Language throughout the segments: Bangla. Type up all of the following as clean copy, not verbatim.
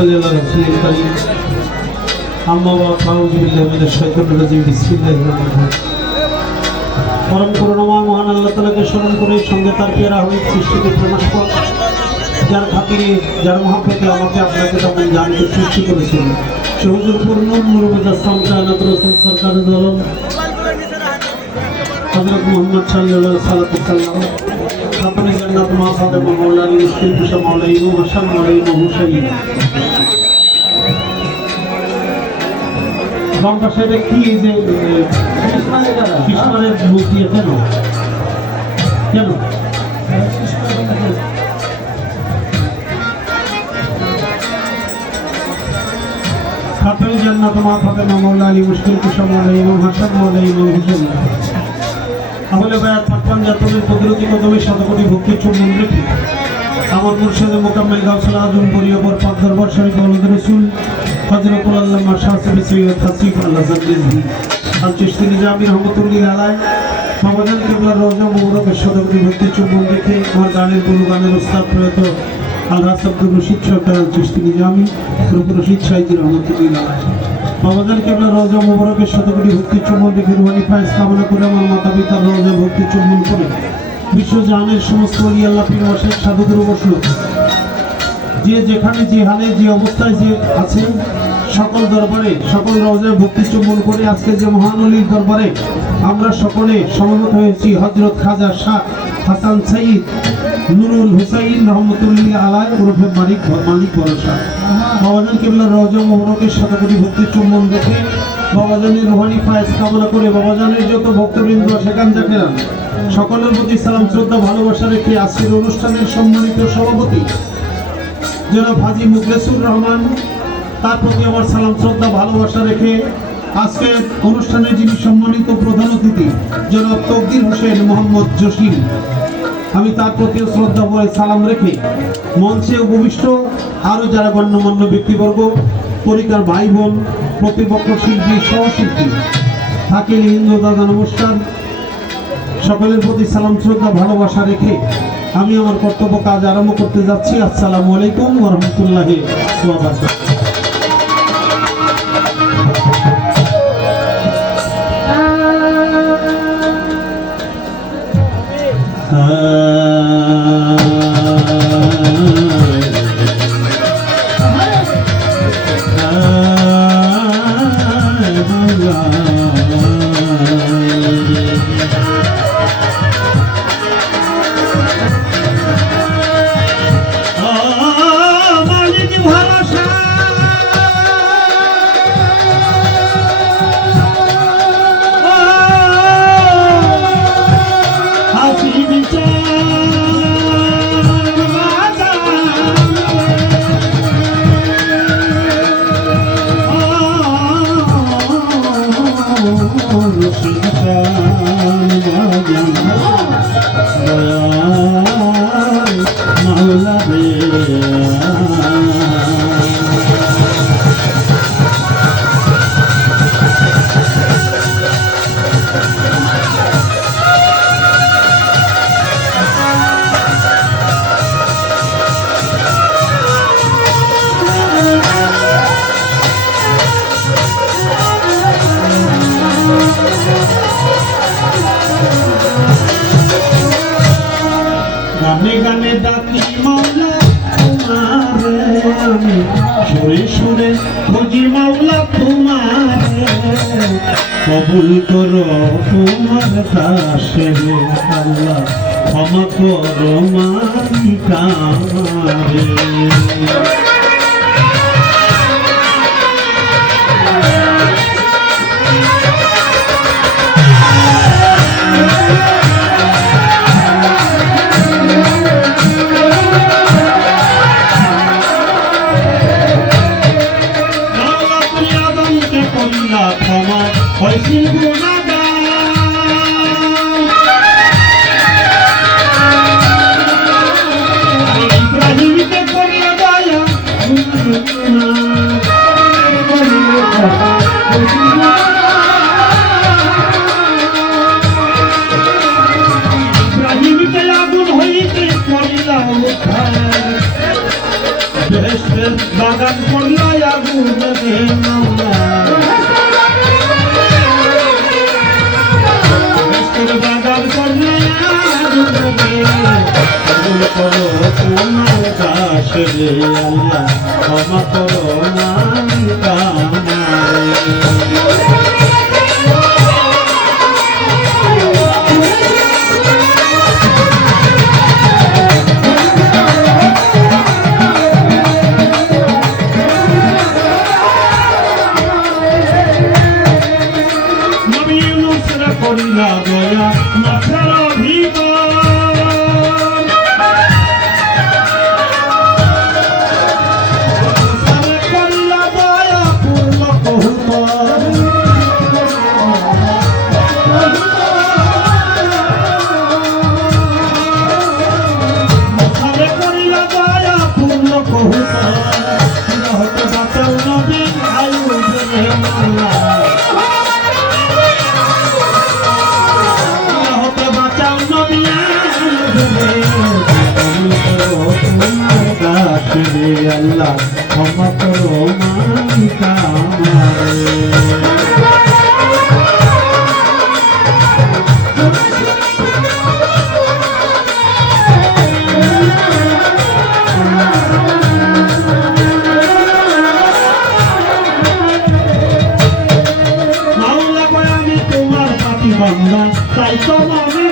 صل على رسول الكريم أما بعد أعوذ بالله من الشيطان الرجيم بسم الله الرحمن الرحيم পরম করুণাময় মহান আল্লাহ তাআলাকে স্মরণ করে সঙ্গে তার পেয়ারা হাবিব সৃষ্টিকে প্রমাণ যার খাতিরে যার মহব্বতে আমাকে আপনাকে তখন জানতে সৃষ্টি করেছিল সহুজুর পূর্ণ নূর মুজাসসাম কায়নাত রাসূল সরকার আলম হযরত মুহাম্মদ সাল্লাল্লাহু আলাইহি ওয়াসাল্লাম अपने जन्नत मां फातिमा मौला अली मुश्किल कुशा मौला इमाम हसन मौला इमाम हुसैन बाम पाशे की যে কৃষ্ণের মূর্তি কেন কেন अपने जन्नत मां फातिमा मौला अली मुश्किल कुशा मौला इमाम हसन मौला इमाम हुसैन আমলে বায়াত পাঠপান জাতমের প্রতিরোধী কদমে শতকোটি ভক্তির চুম্বন রেখে আমার মুর্শিদে মোকাম্মেল গাউসুল আজম পরিয়বর পাক দরবার শরীফ ওয়ালিদ রাসূল হযরতুল আল্লামা শাহ সাহেব সৈয়দ হাসিফ আল্লাহ জাল্লিহি আল চিশতি নিজামী রহমাতুল্লাহি আলাইহি মাওলানা কিবলা রওজা মুবারকের শতকোটি ভক্তির চুম্বন রেখে আমার গানের গুরু গানের উস্তাদ প্রয়াত আল্লাহ আব্দুর রশিদ সরকার আল চিশতি নিজামী রূপ রশিদ সাইদি রহমাতুল্লাহি আলাইহি বাবাজান কেবলা রওজা মুবারকের শতকোটি ভক্তি চুম্বন রেখে রুহানি ফায়েজ কামনা করে আমার মাতা পিতার রওজা ভক্তি চুম্বন করে বিশ্বজাহানের সমস্ত ওলি আল্লাহ পীর ওয়াসিক সাধুদের বসল যে যেখানে যে হালে যে অবস্থায় যে আছে সকল দরবারে সকল রওজায় ভক্তি চুম্বন করে আজকে যে মহান ওলির দরবারে আমরা সকলে সমবেত হয়েছি হযরত খাজা শাহ হাসান সাইদ নুরুল হুসাইন রহমাতুল্লাহি আলাইহি ওরফে মালিক ভরসা বাবাজান কেবলা রওজা মুবারকের শতকোটি ভক্তি চুম্বন রেখে বাবাজানের রুহানি ফায়েজ কামনা করে বাবাজানের যত ভক্তবৃন্দ সেখানে যাকেরান সকলের প্রতি সালাম শ্রদ্ধা ভালোবাসা রেখে আজকের অনুষ্ঠানের সম্মানিত সভাপতি জনাব হাজী মুখলেসুর রহমান তার প্রতি আমার সালাম শ্রদ্ধা ভালোবাসা রেখে আজকের অনুষ্ঠানে যিনি সম্মানিত প্রধান অতিথি জনাব তকদির হোসেন মোহাম্মদ জসিম আমি তার প্রতিও শ্রদ্ধা ভরে সালাম রেখে মঞ্চে উপবিষ্ট আরও যারা গণ্যমান্য ব্যক্তিবর্গ পরিকার ভাই বোন প্রতিপক্ষ শিল্পী সহশিল্পী থাকিল হিন্দু দাদা নমস্কার সকলের প্রতি সালাম শ্রদ্ধা ভালোবাসা রেখে আমি আমার কর্তব্য কাজ আরম্ভ করতে যাচ্ছি। আসসালামু আলাইকুম ওয়া রাহমাতুল্লাহি ওয়া বারাকাতুহু। গানে গানে ডাকি মাওলা তোমারে আমি সুরে সুরে খুঁজি মাওলা তোমারে কবুল করো তোমার দাসে আল্লাহ ক্ষমা করো মালিকারে রে আল্লাহ ক্ষমা করো মালিক আমারে। করিলা দয়া মাথার ভিতর করিলা দয়া পূর্ণ কহুতর করিলা দয়া পূর্ণ কহুতর হতে বাঁচাও নবী আয়ু জেনে মাল্লা আল্লাহ ক্ষমা করো মালিক আমারে। মাওলা কয় আমি তোমার পাপী বান্দা তাই তো মনে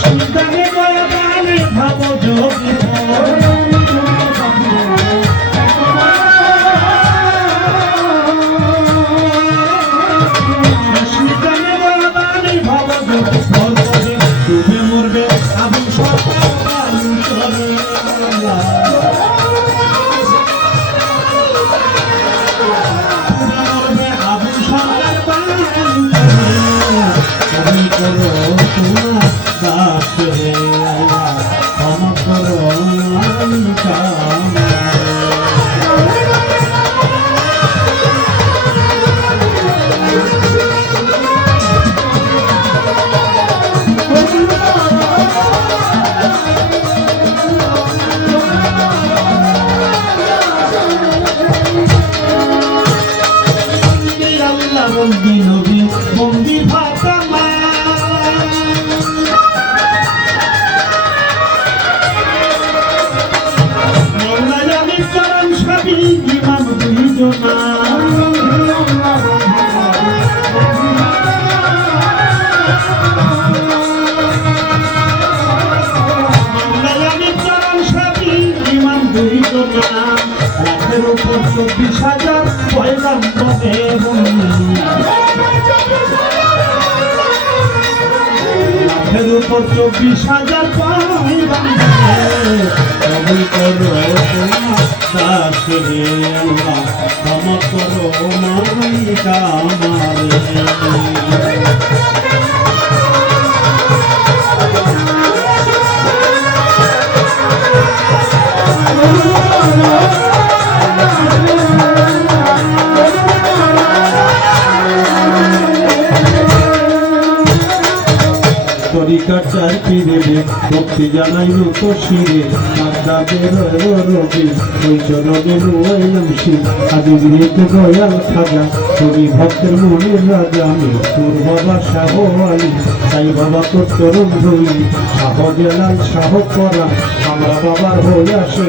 সুলতানে গয়ানে ভাব যোগী সুলতানে গয়ানে ভাব যোগী ডুবে মরবে আবু সরকার মরবে আবু সরকার করো তোমার দাস রে আল্লাহ ক্ষমা করো মালিক আল্লাহ বন্দি নবী বন্দি ফাতেমা ইমাম দুইজনা ইমাম দুইজনা লাখের উপর 24,000 পয়গাম্বরে লাখের উপর 24,000 পয়গাম্বরে করো দাস রে আল্লাহ ক্ষমা করো মালিক আমারে। তরিকাটার ফিরে ভক্তি জানাইল তো শিরে মাদ্রাদের রবি ওই চরণে রইলাম শিব আদি গৃহীত দয়াল খাজা তুমি ভক্তের মনের রাজা আমি তোর বাবা শাহ আলী তাই বাবা তোর চরণ ধরি শাহ জেলাল শাহ করা আমরা বাবার হয়ে আসে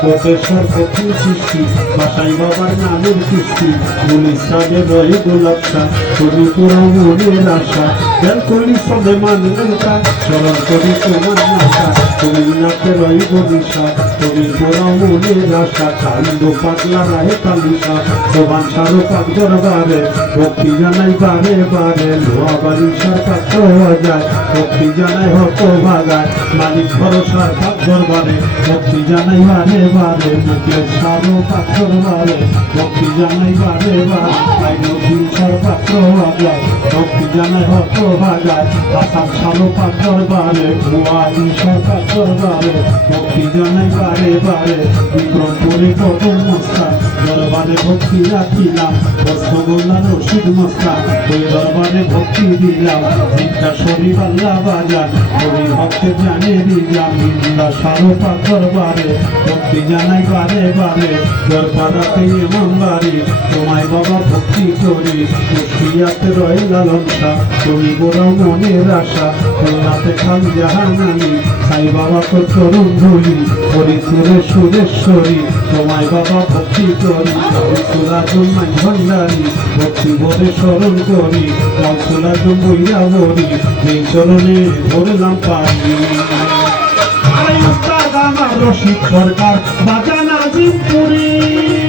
কোটেশ্বর প্রথম সৃষ্টি বাসাই বাবার নামের কিস্তি মুনি সাহেব রয়ে গোলাপসা তুমি পুরো মনের আশা দেন করলি সবে মানবতা স্মরণ করি তোমার নাশা তুমি নাকে রই বনিশা তুমি পুরো মনের আশা কান্দ পাগলা রাহে কালিশা সোবান সারো পাক দরবারে ভক্তি জানাই বারে বারে লোয়া বাড়ি সরকার পাওয়া যায় ভক্তি জানাই হত ভাগায় মালিক ভরসার পাক দরবারে ভক্তি জানাই বারে বারে মুখে সারো পাক দরবারে ভক্তি জানাই বারে বারে তাই নদীর সরকার পাওয়া যায় ভক্তি জানাই হত ভাগায় আসাম সারো পাক দরবারে ভুয়ারি সরকার দরবারে ভক্তি জানাই বারে বারে বিক্রমপুরে কত মস্তা দরবার দরবারে ভক্তি রাখিলাম রসগোল্লা রশিদ মস্তা ওই দরবারে ভক্তি দিলাম ভিক্ষা শরীফ আল্লাহ বাজার ওই ভক্তের জানে দিলাম বিন্দা সারোপা দরবারে ভক্তি জানাই বারে বারে দরবারাতে এমন বাড়ি তোমায় বাবা ভক্তি করি মুশকিয়াতে রয়ে লালন শাহ তুমি বড় মনের আশা কল্যাতে খান জাহানানি সাই বাবা তো চরণ ধরি হরিপুরে সুরেশ্বরী তোমায় বাবা ভক্তি করি তুলা জন্মাই ভণ্ডারী ভক্তি ভরে স্মরণ করি তুলা জন্মইয়া বলি এই চরণে ধরলাম পারি উস্তাদ আমার রশিদ সরকার বাজানা জিমপুরি।